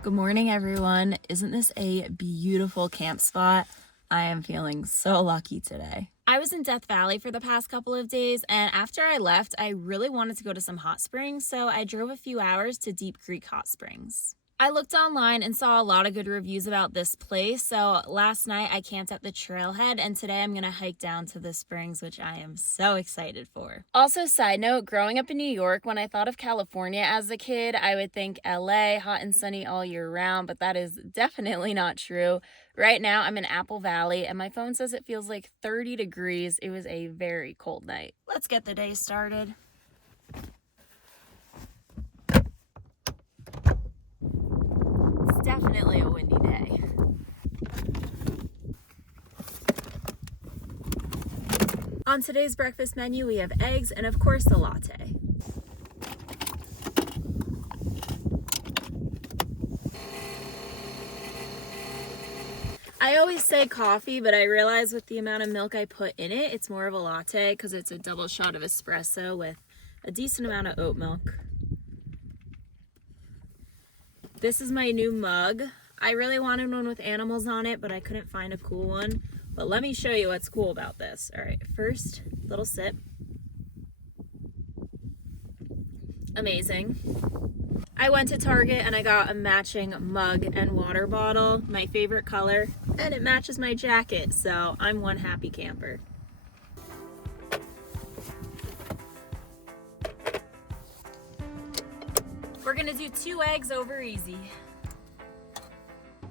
Good morning, everyone. Isn't this a beautiful camp spot? I am feeling so lucky today. I was in Death Valley for the past couple of days, and after I left, I really wanted to go to some hot springs, so I drove a few hours to Deep Creek Hot Springs. I looked online and saw a lot of good reviews about this place, so last night I camped at the trailhead, and today I'm gonna hike down to the springs, which I am so excited for. Also, side note, growing up in New York, when I thought of California as a kid, I would think LA, hot and sunny all year round, but that is definitely not true. Right now I'm in Apple Valley, and my phone says it feels like 30 degrees. It was a very cold night. Let's get the day started. It's definitely a windy day. On today's breakfast menu, we have eggs and of course the latte. I always say coffee, but I realize with the amount of milk I put in it, it's more of a latte because it's a double shot of espresso with a decent amount of oat milk. This is my new mug. I really wanted one with animals on it, but I couldn't find a cool one. But let me show you what's cool about this. All right, first, little sip. Amazing. I went to Target and I got a matching mug and water bottle, my favorite color, and it matches my jacket, so I'm one happy camper. We're gonna do 2 eggs over easy.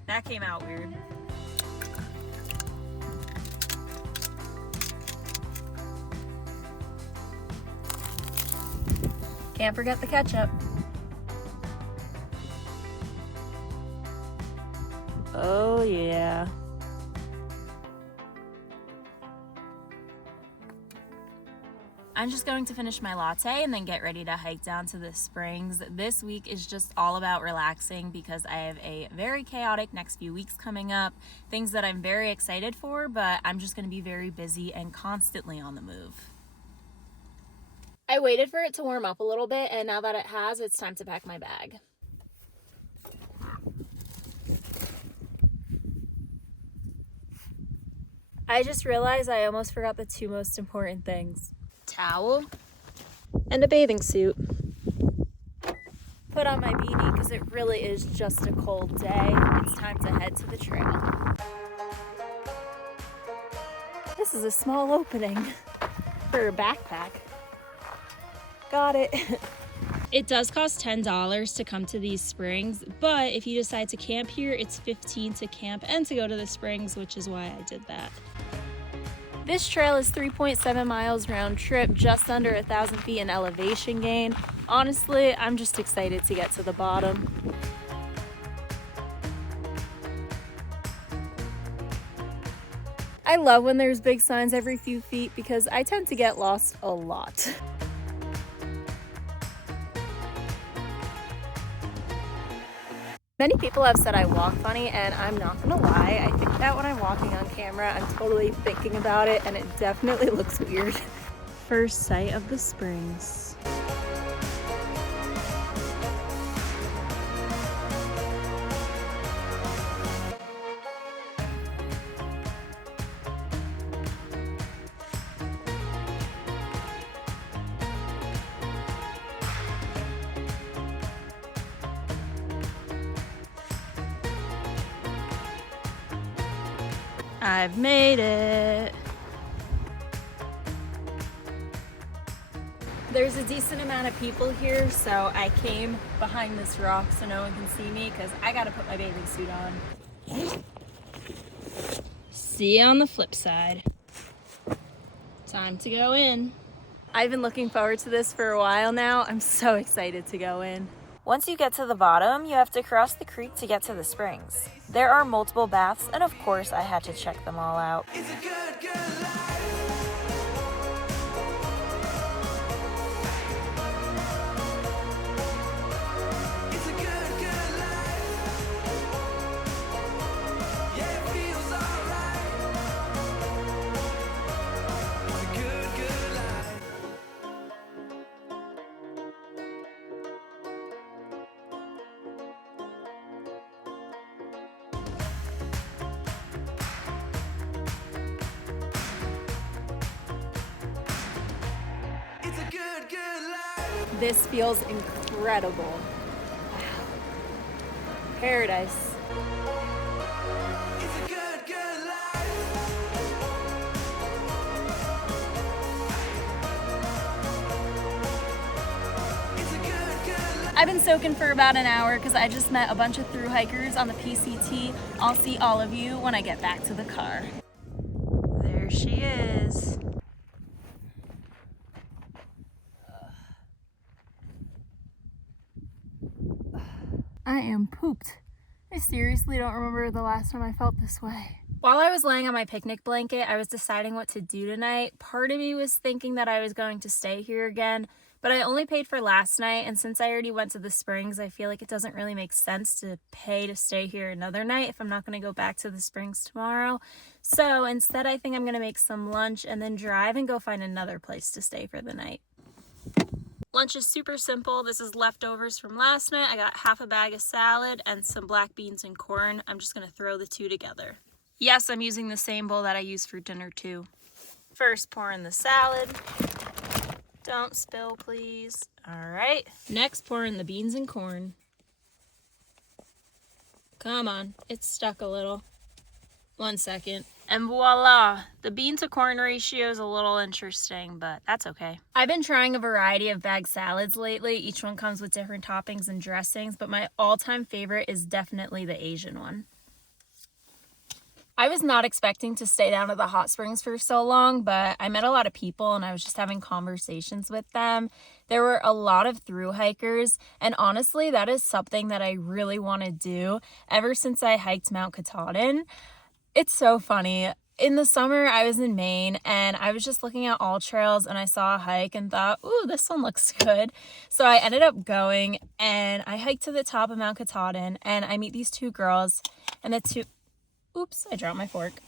That came out weird. Can't forget the ketchup. Oh yeah. I'm just going to finish my latte and then get ready to hike down to the springs. This week is just all about relaxing because I have a very chaotic next few weeks coming up. Things that I'm very excited for, but I'm just gonna be very busy and constantly on the move. I waited for it to warm up a little bit, and now that it has, it's time to pack my bag. I just realized I almost forgot the 2 most important things. Towel and a bathing suit. Put on my beanie because it really is just a cold day. It's time to head to the trail. This is a small opening for a backpack. Got it. It does cost $10 to come to these springs, but if you decide to camp here, it's $15 to camp and to go to the springs, which is why I did that. This trail is 3.7 miles round trip, just under 1,000 feet in elevation gain. Honestly, I'm just excited to get to the bottom. I love when there's big signs every few feet because I tend to get lost a lot. Many people have said I walk funny, and I'm not gonna lie, I think that when I'm walking on camera, I'm totally thinking about it, and it definitely looks weird. First sight of the springs. I've made it. There's a decent amount of people here, so I came behind this rock so no one can see me because I gotta put my bathing suit on. See you on the flip side. Time to go in. I've been looking forward to this for a while now. I'm so excited to go in. Once you get to the bottom, you have to cross the creek to get to the springs. There are multiple baths, and of course I had to check them all out. It's a good life. It's a good life. Yeah, it feels alright. It's a good life. This feels incredible. Paradise. I've been soaking for about an hour because I just met a bunch of thru hikers on the PCT. I'll see all of you when I get back to the car. There she is. I am pooped. I seriously don't remember the last time I felt this way. While I was laying on my picnic blanket, I was deciding what to do tonight. Part of me was thinking that I was going to stay here again, but I only paid for last night, and since I already went to the Springs, I feel like it doesn't really make sense to pay to stay here another night if I'm not going to go back to the Springs tomorrow. So instead, I think I'm going to make some lunch and then drive and go find another place to stay for the night. Lunch is super simple. This is leftovers from last night. I got half a bag of salad and some black beans and corn. I'm just going to throw the two together. Yes, I'm using the same bowl that I use for dinner too. First, pour in the salad. Don't spill, please. All right. Next, pour in the beans and corn. Come on, it's stuck a little. 1 second. And voila, the bean to corn ratio is a little interesting, but that's okay. I've been trying a variety of bag salads lately. Each one comes with different toppings and dressings, but my all-time favorite is definitely the Asian one. I was not expecting to stay down at the hot springs for so long, but I met a lot of people and I was just having conversations with them. There were a lot of thru hikers, and honestly, that is something that I really want to do ever since I hiked Mount Katahdin. It's so funny. In the summer, I was in Maine and I was just looking at all trails and I saw a hike and thought, ooh, this one looks good. So I ended up going and I hiked to the top of Mount Katahdin and I meet these two girls and oops, I dropped my fork.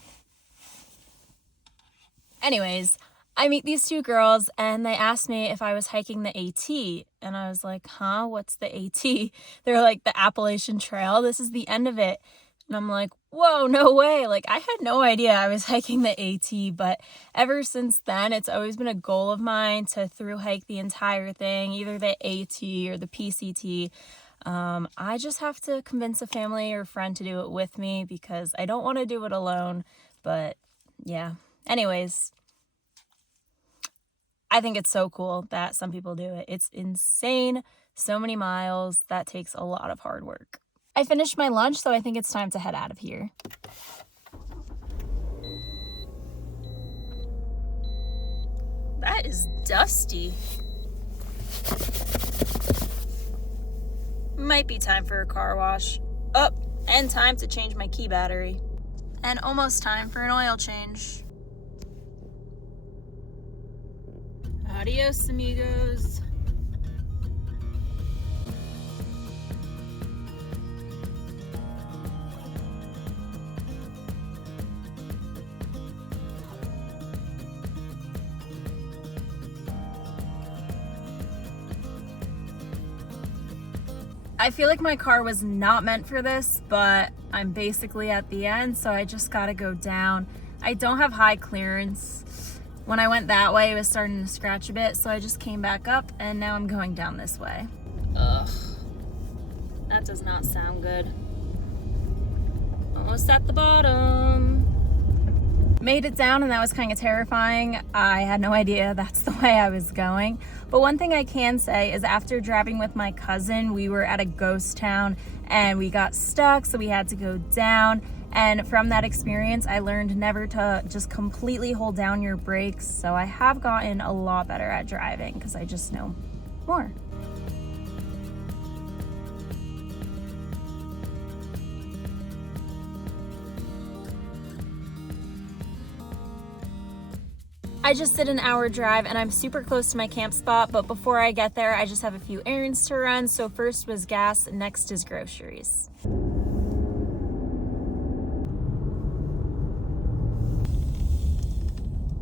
Anyways, I meet these two girls and they asked me if I was hiking the AT. And I was like, huh, what's the AT? They're like, the Appalachian Trail. This is the end of it. And I'm like, whoa, no way. Like, I had no idea I was hiking the AT, but ever since then, it's always been a goal of mine to thru hike the entire thing, either the AT or the PCT. I just have to convince a family or friend to do it with me because I don't want to do it alone. But yeah, anyways, I think it's so cool that some people do it. It's insane. So many miles. That takes a lot of hard work. I finished my lunch, so I think it's time to head out of here. That is dusty. Might be time for a car wash. Oh, and time to change my key battery. And almost time for an oil change. Adios, amigos. I feel like my car was not meant for this, but I'm basically at the end, so I just gotta go down. I don't have high clearance. When I went that way, it was starting to scratch a bit, so I just came back up, and now I'm going down this way. Ugh, that does not sound good. Almost at the bottom. Made it down, and that was kind of terrifying. I had no idea that's the way I was going. But one thing I can say is after driving with my cousin, we were at a ghost town and we got stuck, so we had to go down. And from that experience, I learned never to just completely hold down your brakes. So I have gotten a lot better at driving because I just know more. I just did an hour drive and I'm super close to my camp spot, but before I get there, I just have a few errands to run. So first was gas, next is groceries.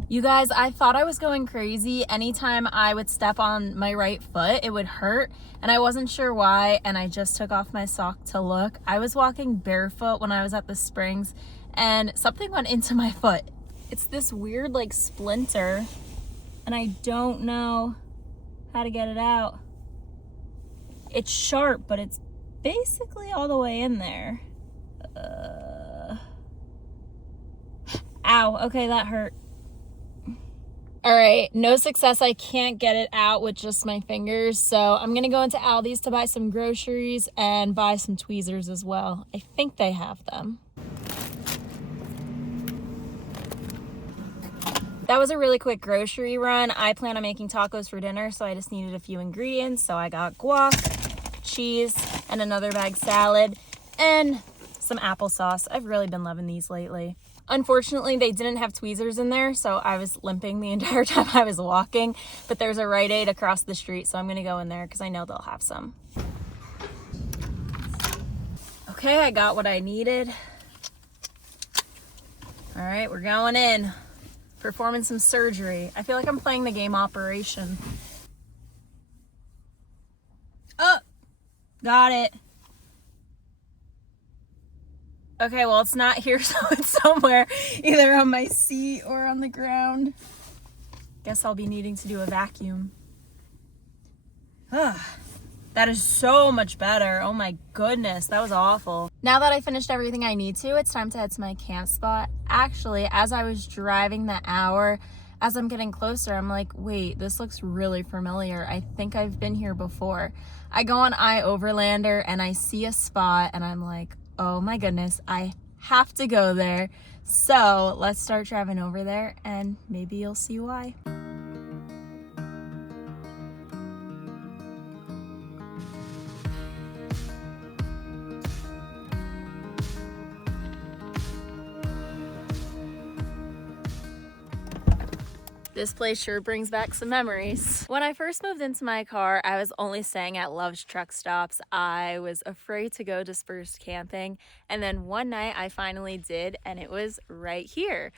You guys, I thought I was going crazy. Anytime I would step on my right foot, it would hurt, and I wasn't sure why, and I just took off my sock to look. I was walking barefoot when I was at the Springs, and something went into my foot. It's this weird like splinter, and I don't know how to get it out. It's sharp, but it's basically all the way in there. Ow, okay, that hurt. All right, no success. I can't get it out with just my fingers. So I'm gonna go into Aldi's to buy some groceries and buy some tweezers as well. I think they have them. That was a really quick grocery run. I plan on making tacos for dinner, so I just needed a few ingredients. So I got guac, cheese, and another bag salad, and some applesauce. I've really been loving these lately. Unfortunately, they didn't have tweezers in there, so I was limping the entire time I was walking, but there's a Rite Aid across the street, so I'm gonna go in there because I know they'll have some. Okay, I got what I needed. All right, we're going in. Performing some surgery. I feel like I'm playing the game Operation. Oh, got it. Okay, well, it's not here, so it's somewhere either on my seat or on the ground. Guess I'll be needing to do a vacuum. Ugh, that is so much better. Oh my goodness, that was awful. Now that I finished everything I need to, it's time to head to my camp spot. Actually, as I was driving the hour, as I'm getting closer, I'm like, wait, this looks really familiar. I think I've been here before. I go on iOverlander and I see a spot and I'm like, oh my goodness, I have to go there. So let's start driving over there and maybe you'll see why. This place sure brings back some memories. When I first moved into my car, I was only staying at Love's Truck Stops. I was afraid to go dispersed camping. And then one night I finally did, and it was right here.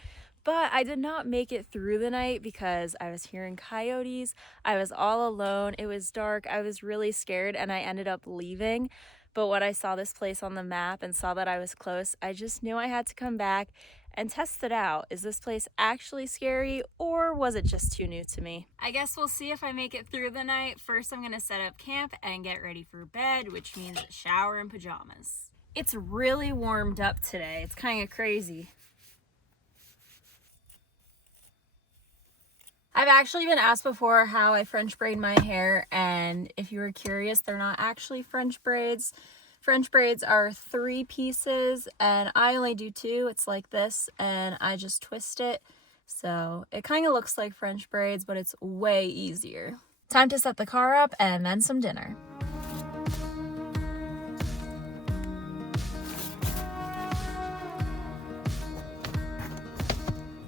But I did not make it through the night because I was hearing coyotes. I was all alone. It was dark. I was really scared, and I ended up leaving. But when I saw this place on the map and saw that I was close, I just knew I had to come back and test it out. Is this place actually scary, or was it just too new to me? I guess we'll see if I make it through the night. First, I'm gonna set up camp and get ready for bed, which means a shower and pajamas. It's really warmed up today. It's kind of crazy. I've actually been asked before how I French braid my hair, and if you were curious, they're not actually French braids. French braids are 3 pieces, and I only do 2. It's like this, and I just twist it. So it kind of looks like French braids, but it's way easier. Time to set the car up and then some dinner.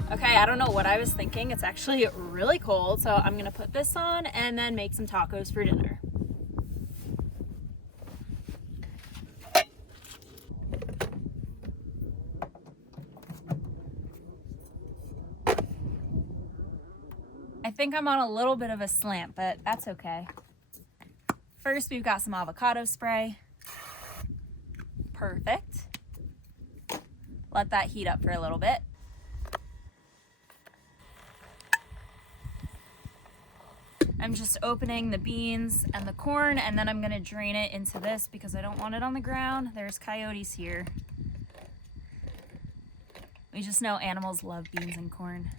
Okay, I don't know what I was thinking. It's actually really cold, so I'm gonna put this on and then make some tacos for dinner. I think I'm on a little bit of a slant, but that's okay. First, we've got some avocado spray. Perfect. Let that heat up for a little bit. I'm just opening the beans and the corn, and then I'm gonna drain it into this because I don't want it on the ground. There's coyotes here. We just know animals love beans and corn.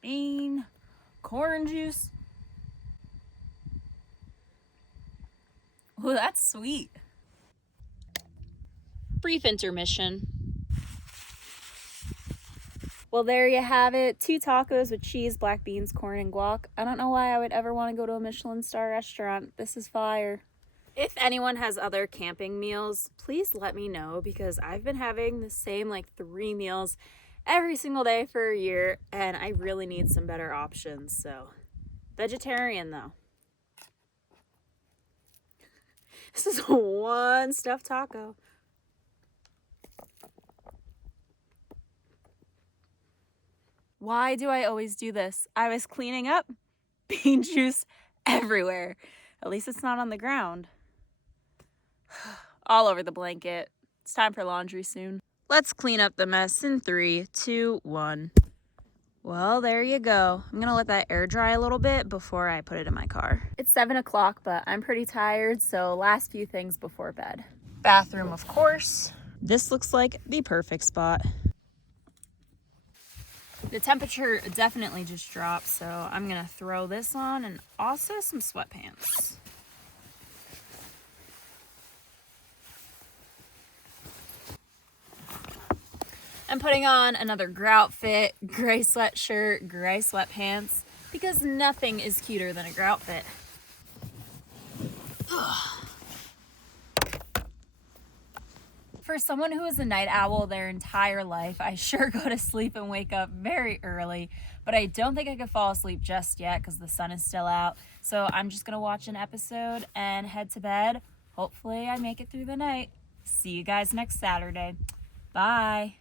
Bean, corn juice. Oh, that's sweet. Brief intermission. Well, there you have it. 2 tacos with cheese, black beans, corn, and guac. I don't know why I would ever want to go to a Michelin star restaurant. This is fire. If anyone has other camping meals, please let me know because I've been having the same like 3 meals every single day for a year and I really need some better options. So, vegetarian though. This is one stuffed taco. Why do I always do this? I was cleaning up, bean juice everywhere. At least it's not on the ground. All over the blanket. It's time for laundry soon. Let's clean up the mess in 3, 2, 1. Well, there you go. I'm gonna let that air dry a little bit before I put it in my car. It's 7 o'clock, but I'm pretty tired, so last few things before bed. Bathroom, of course. This looks like the perfect spot. The temperature definitely just dropped, so I'm gonna throw this on and also some sweatpants. I'm putting on another grout fit, gray sweatshirt, gray sweatpants, because nothing is cuter than a grout fit. For someone who is a night owl their entire life, I sure go to sleep and wake up very early, but I don't think I could fall asleep just yet because the sun is still out. So I'm just gonna watch an episode and head to bed. Hopefully I make it through the night. See you guys next Saturday. Bye.